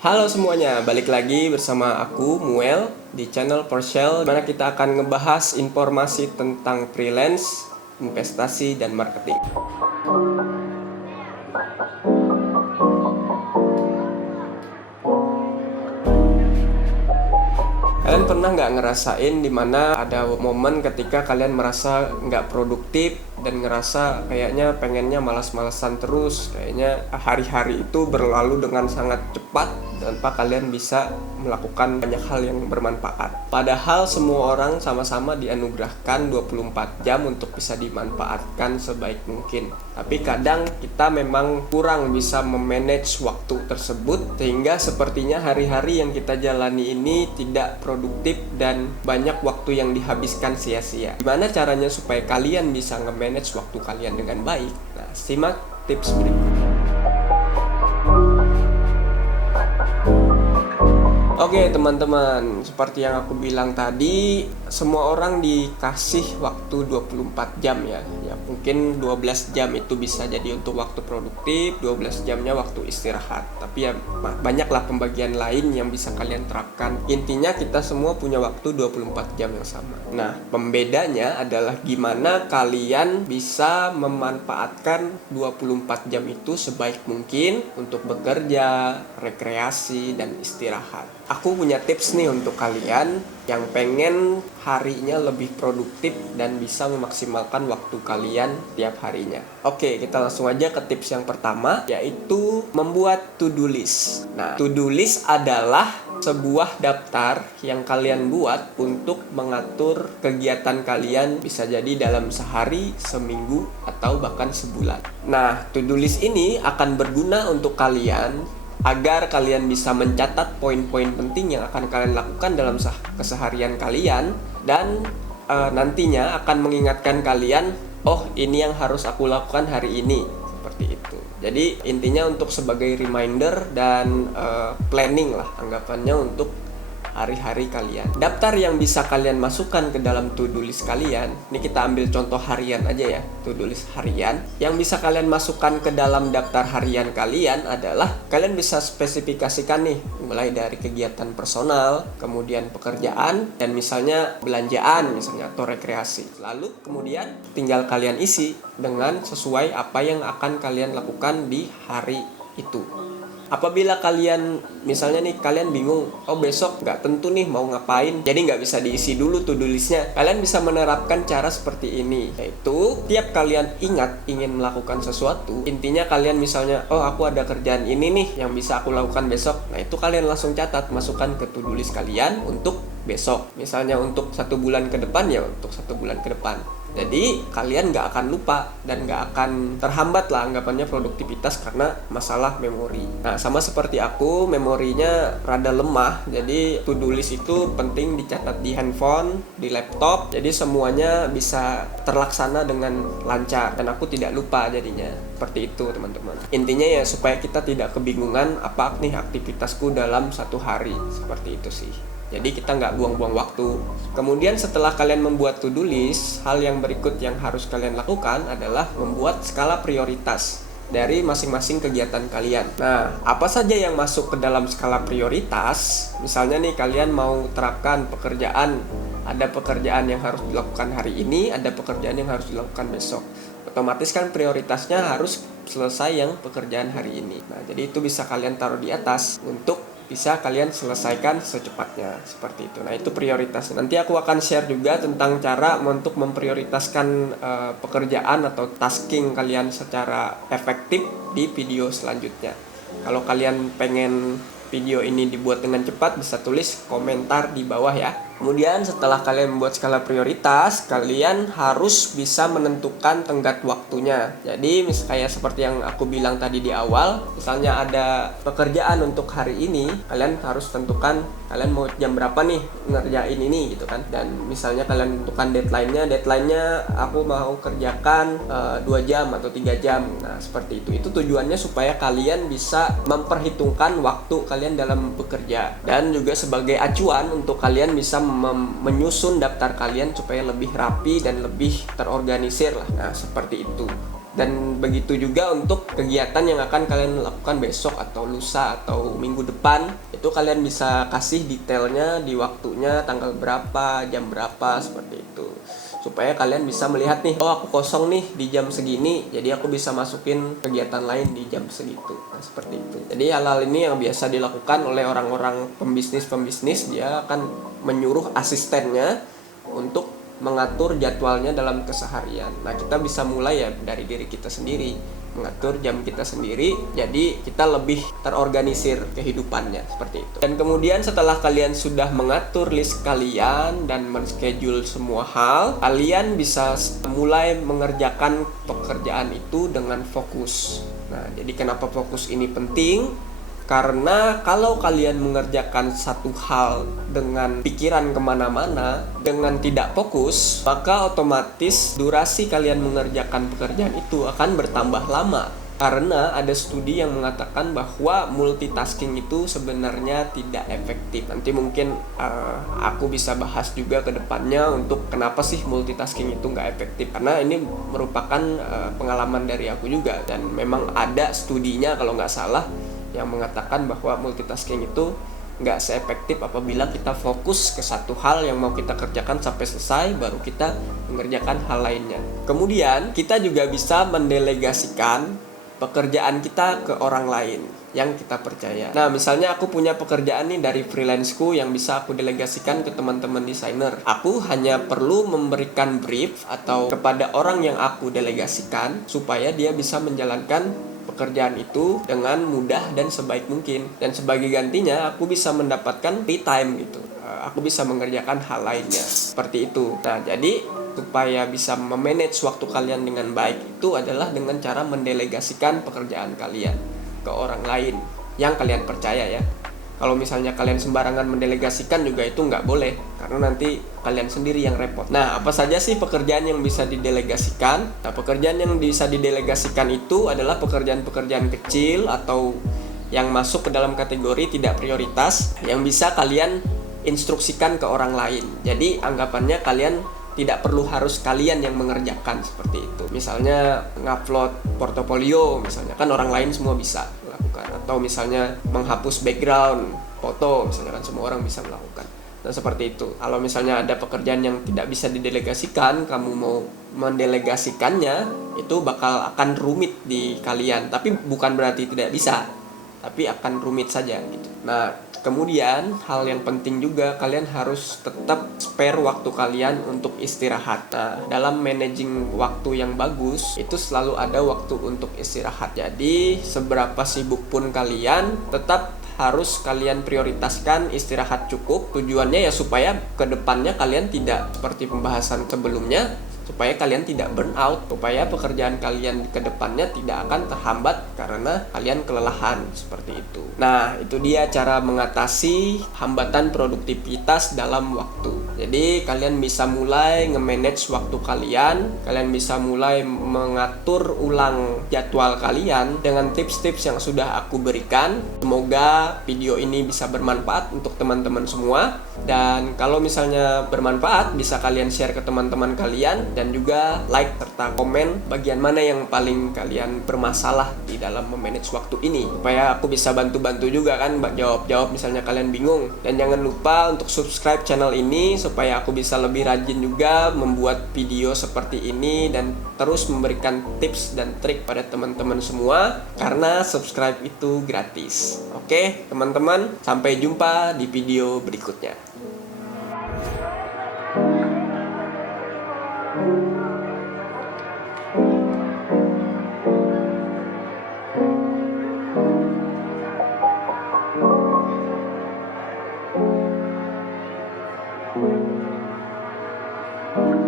Halo semuanya, balik lagi bersama aku Muel di channel Porshell, di mana kita akan ngebahas informasi tentang freelance, investasi, dan marketing. Kalian pernah nggak ngerasain dimana ada momen ketika kalian merasa nggak produktif dan ngerasa kayaknya pengennya malas-malasan terus, kayaknya hari-hari itu berlalu dengan sangat cepat tanpa kalian bisa melakukan banyak hal yang bermanfaat. Padahal semua orang sama-sama dianugerahkan 24 jam untuk bisa dimanfaatkan sebaik mungkin. Tapi kadang kita memang kurang bisa memanage waktu tersebut, sehingga sepertinya hari-hari yang kita jalani ini tidak produktif dan banyak waktu yang dihabiskan sia-sia. Gimana caranya supaya kalian bisa nge-manage waktu kalian dengan baik? Nah, simak tips berikut. Oke teman-teman, seperti yang aku bilang tadi, semua orang dikasih waktu 24 jam ya. Ya mungkin 12 jam itu bisa jadi untuk waktu produktif, 12 jamnya waktu istirahat. Tapi ya banyaklah pembagian lain yang bisa kalian terapkan. Intinya kita semua punya waktu 24 jam yang sama. Nah, pembedanya adalah gimana kalian bisa memanfaatkan 24 jam itu sebaik mungkin untuk bekerja, rekreasi, dan istirahat. Aku punya tips nih untuk kalian yang pengen harinya lebih produktif dan bisa memaksimalkan waktu kalian tiap harinya. Oke, kita langsung aja ke tips yang pertama, yaitu membuat to-do list. Nah, to-do list adalah sebuah daftar yang kalian buat untuk mengatur kegiatan kalian, bisa jadi dalam sehari, seminggu, atau bahkan sebulan. Nah, to-do list ini akan berguna untuk kalian agar kalian bisa mencatat poin-poin penting yang akan kalian lakukan dalam keseharian kalian, dan nantinya akan mengingatkan kalian, oh ini yang harus aku lakukan hari ini, seperti itu. Jadi intinya untuk sebagai reminder dan planning lah anggapannya untuk hari-hari kalian. Daftar yang bisa kalian masukkan ke dalam to-do list kalian, ini kita ambil contoh harian aja ya, to-do list harian. Yang bisa kalian masukkan ke dalam daftar harian kalian adalah kalian bisa spesifikasikan nih, mulai dari kegiatan personal, kemudian pekerjaan, dan misalnya belanjaan misalnya, atau rekreasi. Lalu kemudian tinggal kalian isi dengan sesuai apa yang akan kalian lakukan di hari itu. Apabila kalian misalnya nih kalian bingung, oh besok nggak tentu nih mau ngapain, jadi nggak bisa diisi dulu to-do listnya, kalian bisa menerapkan cara seperti ini, yaitu tiap kalian ingat ingin melakukan sesuatu, intinya kalian misalnya, oh aku ada kerjaan ini nih yang bisa aku lakukan besok, nah itu kalian langsung catat, masukkan ke to-do list kalian untuk besok. Misalnya untuk 1 bulan ke depan, ya untuk 1 bulan ke depan. Jadi kalian gak akan lupa dan gak akan terhambat lah anggapannya produktivitas karena masalah memori. Nah, sama seperti aku, memorinya rada lemah, jadi to-do list itu penting dicatat di handphone, di laptop, jadi semuanya bisa terlaksana dengan lancar dan aku tidak lupa jadinya. Seperti itu teman-teman. Intinya ya supaya kita tidak kebingungan apa nih aktivitasku dalam 1 hari, seperti itu sih. Jadi kita nggak buang-buang waktu. Kemudian setelah kalian membuat to-do list, hal yang berikut yang harus kalian lakukan adalah membuat skala prioritas dari masing-masing kegiatan kalian. Nah, apa saja yang masuk ke dalam skala prioritas? Misalnya nih kalian mau terapkan pekerjaan, ada pekerjaan yang harus dilakukan hari ini, ada pekerjaan yang harus dilakukan besok. Otomatis kan prioritasnya harus selesai yang pekerjaan hari ini. Nah, jadi itu bisa kalian taruh di atas untuk bisa kalian selesaikan secepatnya, seperti itu. Nah, itu prioritasnya. Nanti aku akan share juga tentang cara untuk memprioritaskan pekerjaan atau tasking kalian secara efektif di video selanjutnya. Kalau kalian pengen video ini dibuat dengan cepat, bisa tulis komentar di bawah ya. Kemudian setelah kalian membuat skala prioritas, kalian harus bisa menentukan tenggat waktunya. Jadi kayak seperti yang aku bilang tadi di awal, misalnya ada pekerjaan untuk hari ini, kalian harus tentukan kalian mau jam berapa nih ngerjain ini gitu kan. Dan misalnya kalian tentukan deadline-nya aku mau kerjakan 2 jam atau 3 jam. Nah, seperti itu. Itu tujuannya supaya kalian bisa memperhitungkan waktu kalian dalam bekerja, dan juga sebagai acuan untuk kalian bisa menyusun daftar kalian supaya lebih rapi dan lebih terorganisir lah. Nah, seperti itu. Dan begitu juga untuk kegiatan yang akan kalian lakukan besok atau lusa atau minggu depan, itu kalian bisa kasih detailnya di waktunya, tanggal berapa, jam berapa, seperti itu. Supaya kalian bisa melihat nih, oh aku kosong nih di jam segini, jadi aku bisa masukin kegiatan lain di jam segitu. Nah, seperti itu. Jadi hal-hal ini yang biasa dilakukan oleh orang-orang pembisnis, dia akan menyuruh asistennya untuk mengatur jadwalnya dalam keseharian. Nah, kita bisa mulai ya dari diri kita sendiri, mengatur jam kita sendiri, jadi kita lebih terorganisir kehidupannya, seperti itu. Dan kemudian setelah kalian sudah mengatur list kalian dan men-schedule semua hal, kalian bisa mulai mengerjakan pekerjaan itu dengan fokus. Nah, jadi kenapa fokus ini penting? Karena kalau kalian mengerjakan satu hal dengan pikiran kemana-mana, dengan tidak fokus, maka otomatis durasi kalian mengerjakan pekerjaan itu akan bertambah lama. Karena ada studi yang mengatakan bahwa multitasking itu sebenarnya tidak efektif. Nanti mungkin aku bisa bahas juga ke depannya untuk kenapa sih multitasking itu nggak efektif. Karena ini merupakan pengalaman dari aku juga. Dan memang ada studinya kalau nggak salah yang mengatakan bahwa multitasking itu nggak seefektif apabila kita fokus ke satu hal yang mau kita kerjakan sampai selesai, baru kita mengerjakan hal lainnya. Kemudian kita juga bisa mendelegasikan pekerjaan kita ke orang lain yang kita percaya. Nah, misalnya aku punya pekerjaan nih dari freelanceku yang bisa aku delegasikan ke teman-teman desainer. Aku hanya perlu memberikan brief atau kepada orang yang aku delegasikan supaya dia bisa menjalankan pekerjaan itu dengan mudah dan sebaik mungkin. Dan sebagai gantinya aku bisa mendapatkan free time gitu. Aku bisa mengerjakan hal lainnya. Seperti itu. Nah, jadi supaya bisa memanage waktu kalian dengan baik itu adalah dengan cara mendelegasikan pekerjaan kalian ke orang lain yang kalian percaya ya. Kalau misalnya kalian sembarangan mendelegasikan juga itu nggak boleh, karena nanti kalian sendiri yang repot. Nah, apa saja sih pekerjaan yang bisa didelegasikan? Nah, pekerjaan yang bisa didelegasikan itu adalah pekerjaan-pekerjaan kecil atau yang masuk ke dalam kategori tidak prioritas yang bisa kalian instruksikan ke orang lain. Jadi anggapannya kalian tidak perlu harus kalian yang mengerjakan, seperti itu. Misalnya ngupload portofolio, misalnya kan orang lain semua bisa lakukan, atau misalnya menghapus background foto, misalnya kan semua orang bisa melakukan. Nah, seperti itu. Kalau misalnya ada pekerjaan yang tidak bisa didelegasikan, kamu mau mendelegasikannya, itu bakal akan rumit di kalian. Tapi bukan berarti tidak bisa, tapi akan rumit saja gitu. Nah, kemudian hal yang penting juga, kalian harus tetap spare waktu kalian untuk istirahat. Nah, dalam managing waktu yang bagus, itu selalu ada waktu untuk istirahat. Jadi, seberapa sibuk pun kalian, tetap harus kalian prioritaskan istirahat cukup. Tujuannya ya supaya kedepannya kalian tidak seperti pembahasan sebelumnya, supaya kalian tidak burn out, supaya pekerjaan kalian ke depannya tidak akan terhambat karena kalian kelelahan, seperti itu. Nah, itu dia cara mengatasi hambatan produktivitas dalam waktu. Jadi kalian bisa mulai nge-manage waktu kalian bisa mulai mengatur ulang jadwal kalian dengan tips-tips yang sudah aku berikan. Semoga video ini bisa bermanfaat untuk teman-teman semua. Dan kalau misalnya bermanfaat, bisa kalian share ke teman-teman kalian, dan juga like serta komen bagian mana yang paling kalian bermasalah di dalam memanage waktu ini, supaya aku bisa bantu-bantu juga kan, jawab-jawab misalnya kalian bingung. Dan jangan lupa untuk subscribe channel ini supaya aku bisa lebih rajin juga membuat video seperti ini dan terus memberikan tips dan trik pada teman-teman semua, karena subscribe itu gratis. Oke, teman-teman, sampai jumpa di video berikutnya.